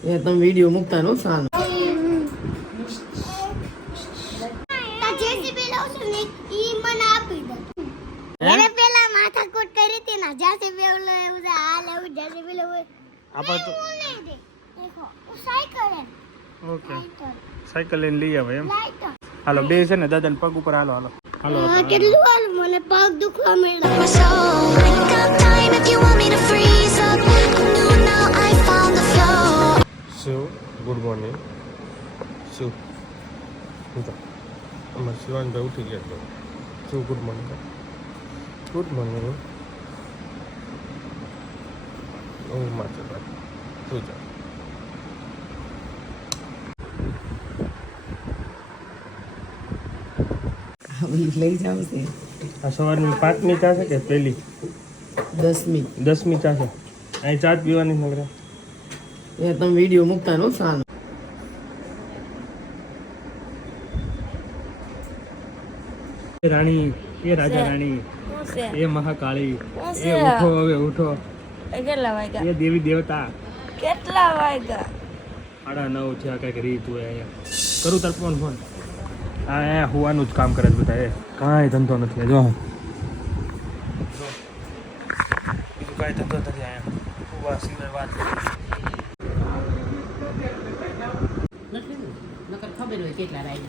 એ તમે વિડિયો મૂકતા નો સાનો જેસીબી લાવ છું ને ઈ મને આપી દે એને પેલા માથાકૂટ કરી હતી ને જેસીબી લેવું છે આ લેવું જેસીબી લેવું આપણે તો દેખો સાયકલ હે ઓકે સાયકલ લઈને લઈ આવે એમ લાઈટ હાલો બે છે ને દાદાને પગ ઉપર હાલો હાલો હાલો કેટલું હાલ મને પગ દુખવા મળ્યા શિવ ગુડ મોર્નિંગ શિવ અમારા શિવાનભાઈ ઉઠી ગયા તો Shiv good morning good morning ઓ માથે ભાઈ શું ચાલ લઈ જાવ છે આ સવારની 5મી ચા છે કે પહેલી 10મી ચા છે અહીં ચા જ પીવાની નગરે એ તમે વિડિયો મૂકતા નો સાનો રાણી એ રાજા રાણી એ મહાકાળી એ ઉઠો હવે ઉઠો કેટલા વાગ્યા એ દેવી દેવતા કેટલા વાગ્યા 9:30 થયા કઈક રીત હોય અહીંયા કરું તાર ફોન હા અહીંયા હોવાનું જ કામ કરે છે બધા એ કાંઈ ધંધો નથી જો બીજું કાંઈ ધંધો નથી અહીંયા હોવા સિવાય વાત નકર ખબર હોય કેટલા રાઈ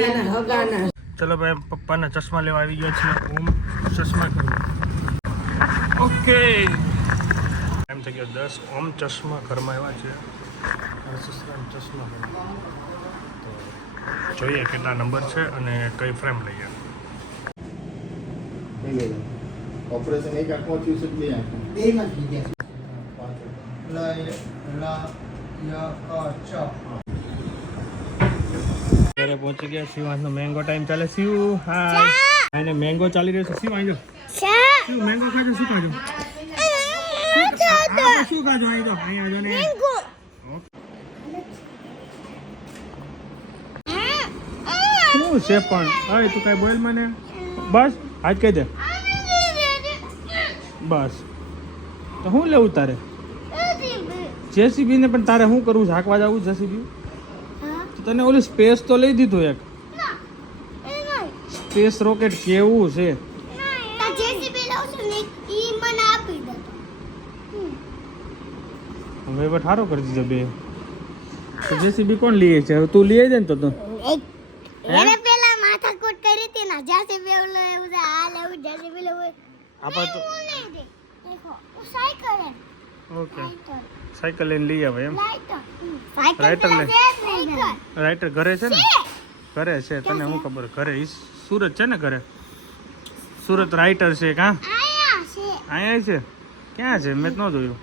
એના હગાના ચલો ભાઈ પપ્પાના ચશ્મા લેવા આવી ગયા છે ઓમ ચશ્મા કરું ઓકે એમ થઈ ગયો 10 ઓમ ચશ્મા ઘરમાં આવ્યા છે ચશ્મા તો જોઈએ કેટલા નંબર છે અને કઈ ફ્રેમ લઈએ ઓપરેશન એક આંખમાં થયું છે બે આંખમાં બેમાં થઈ ગયા ઘરે પહોંચી ગયા શિવાંશનો મેંગો ટાઈમ ચાલે શિવ હાય આને મેંગો ચાલી રહ્યો છે શિવ આવી જાઓ શિવ મેંગો ખાજો શું ખાજો શું ખાજો અહીં તો અહીં આવજો ને શું છે પણ અરે તું કાંઈ બોલ મને બસ આજ કહી દે બસ તો શું લેવું તારે જેસીબી ને પણ તારે શું કરવું ઝાંકવા જવું જેસીબી તો તને ઓલી સ્પેસ તો લઈ દીધું એક સ્પેસ રોકેટ કેવું છે જેસીબી લાવ છું ને ઈ મને આપી દે હવે બટ સારો કરી દીધો બે તો જેસીબી કોણ લઈએ છે હવે તું લઈ જાય ને તો એને પેલા માથાકૂટ કરી હતી ને જેસીબી લેવું છે આ લેવું જેસીબી લેવું આપણે તો દેખો સાયકલ હે ઓકે સાયકલ લઈને લઈ આવે એમ સાયકલ રાઈટર લે સાયકલ રાઈટર ઘરે છે ને ઘરે છે તને શું ખબર ઘરે સુરત છે ને ઘરે સુરત રાઈટર છે કાં આયા છે અહીંયા છે ક્યાં છે મેં ન જોયું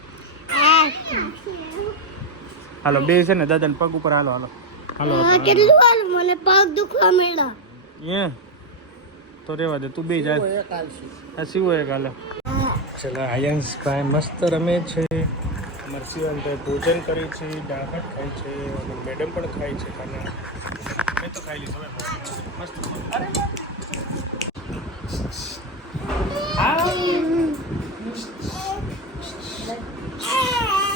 હાલો બે છે ને દાદાને પગ ઉપર હાલો હાલો હાલો કેટલું હાલ મને પગ દુખવા મળ્યા એ તો રેવા દે તું બે જાય આ શિવો એક હાલે ચલો આયંશ ભાઈ મસ્ત રમે છે અમારે શિવાનભાઈ ભોજન કરે છે દાળ ભાત ખાય છે અને મેડમ પણ ખાય છે ખાના મેં તો ખાઈ લીધું મસ્ત અરે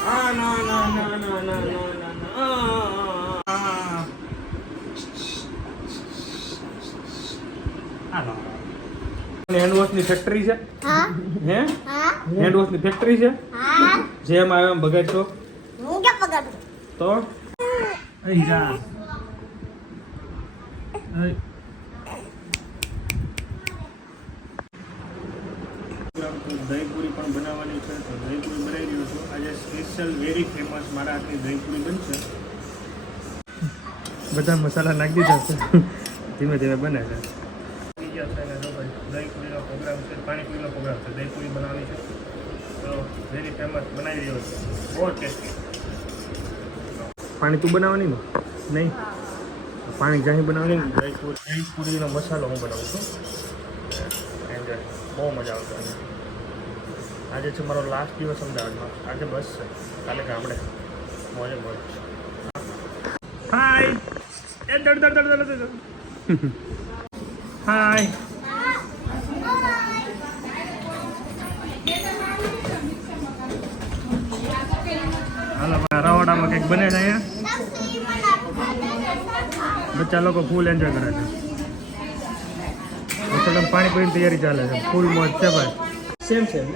ના ના ના ના ના ના હેન્ડવોશની ફેક્ટરી છે હા હે હા હેન્ડવોશની ફેક્ટરી છે હા જેમ આવે એમ બગાડશો હું ક્યાં પગાડું તો અહીં જા દહીંપુરી પણ બનાવવાની છે તો દહીંપુરી બનાવી રહ્યો છું આજે સ્પેશિયલ વેરી ફેમસ મારા હાથની દહીંપુરી બનશે બધા મસાલા નાખી દીધા છે ધીમે ધીમે બને છે દહીંપુરીનો પ્રોગ્રામ છે પાણીપુરીનો પ્રોગ્રામ છે દહીંપુરી બનાવવાની છે તો વેરી ફેમસ બનાવી રહ્યો છે બહુ ટેસ્ટી પાણી તું બનાવવાની ને નહીં પાણી જાણી બનાવવાની ને દહીંપુરીનો મસાલો હું બનાવું છું એન્ડ બહુ મજા આવશે આજે છે મારો લાસ્ટ દિવસ અમદાવાદમાં આજે બસ છે કાલે ગામડે મોજે મોજ હાય એ દડ હાય હાલો ચાલો રવાડામાં કંઈક બને છે અહીંયા બચ્ચા લોકો ફૂલ એન્જોય કરે છે હોટલમાં પાણીપુરીની તૈયારી ચાલે છે ફૂલ મોજ છે ભાઈ સેમ સેમ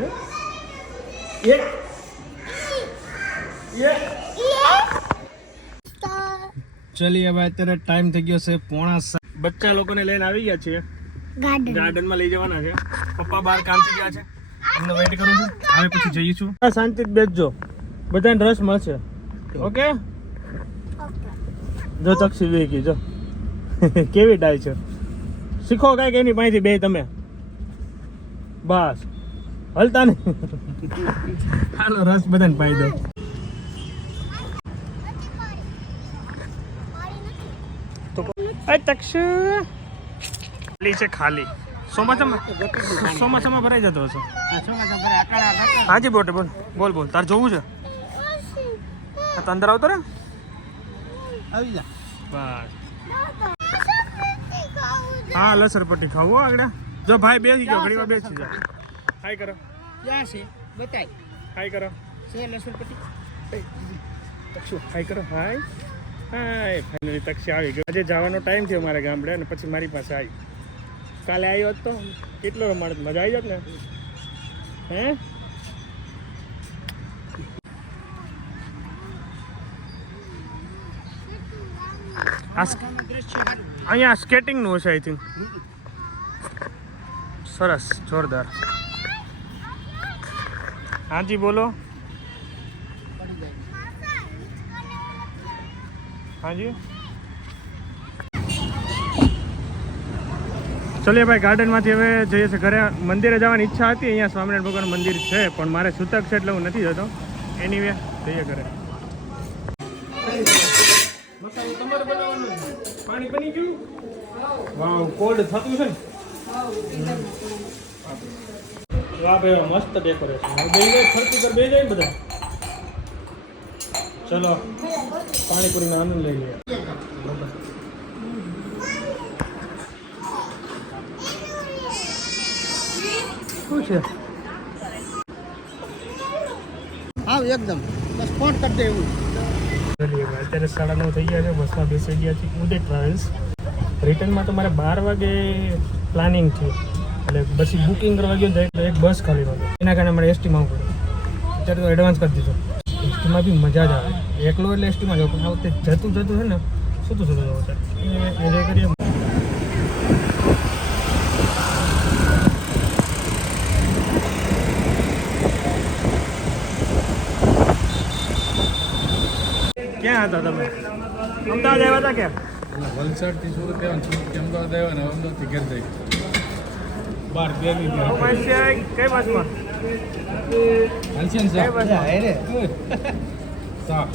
ચલીએ ભાઈ અત્યારે ટાઈમ થઈ ગયો છે 6:45 બચ્ચા લોકોને લઈને આવી ગયા છીએ ગાર્ડનમાં લઈ જવાના છે પપ્પા બહાર કામથી ગયા છે એમને વેઇટ કરું છું હવે પછી જઈશું શાંતિથી બેસજો બધાને રસ મળશે ઓકે જો તક્ષી વેગી જો કેવી ડાય છે શીખો કાંઈક એની પાસેથી બે તમે બસ હલતા ને હાલો રસ બધાને પાઈ દો તક્ષુ ખાલી છે ખાલી ચોમાસામાં ભરાઈ જતો હશે હાજી બોટે બોલ બોલ બોલ તાર જોવું છે તો અંદર આવતો રે આવી જા બસ હા લસરપટ્ટી ખાવું આગળ જો ભાઈ બેસી ગયો ઘણી વાર બેસી જા હાય કરો ક્યાં છે બતાય હાય કરો છે લસણપટ્ટી તક્ષુ હાય કરો હાય હાય ફાઇનલી તક્ષી આવી ગયો આજે જવાનો ટાઈમ થયો મારા ગામડે અને પછી મારી પાસે આવી કાલે આવ્યો હતો કેટલો રમાડત મજા આવી જાત ને હે અહીંયા સ્કેટિંગનું હશે આઈ થિંક સરસ જોરદાર હાજી બોલો હાજી ચલીએ ભાઈ ગાર્ડનમાંથી હવે જઈએ છીએ ઘરે મંદિરે જવાની ઈચ્છા હતી અહીંયા સ્વામિનારાયણ ભગવાનનું મંદિર છે પણ મારે છૂતક છે એટલે હું નથી જતો એની વે જઈએ ઘરે તમારે બનાવવાનું પાણી બની ગયું વાવ કોલ્ડ થતું છે ને વાહ ભાઈ મસ્ત ડેકોરેશન બે જાય ફરતી કર બે જાય ને બધા ચલો પાણીપુરીનો આનંદ લઈ લઈએ શું છે આવ એકદમ બસ ફોન કરી દે એવું અત્યારે 9:30 થઈ ગયા છે બસમાં બેસી ગયા છે ઉદય ટ્રાવેલ્સ રિટર્નમાં તો મારે 12 વાગે પ્લાનિંગ છે એટલે પછી બુકિંગ કરવા ગયો તો એક બસ ખાલી નહોતો એના કારણે મારે એસટીમાં આવવું પડ્યું અત્યારે તો એડવાન્સ કરી દીધો એસટીમાં બી મજા જ આવે એકલો એટલે એસટીમાં જાવ પણ આ વખતે જતું છે ને શું જવું છે એન્જોય કરીએ ક્યાં હતા તમે અમદાવાદ આવ્યા હતા ક્યાં વલસાડથી સુરત આવ્યા અમદાવાદ આવ્યા ને અમદાવાદથી ઘેર જઈ બાર કઈ બસમાં હાલશે ને કઈ બસમાં સાહેબ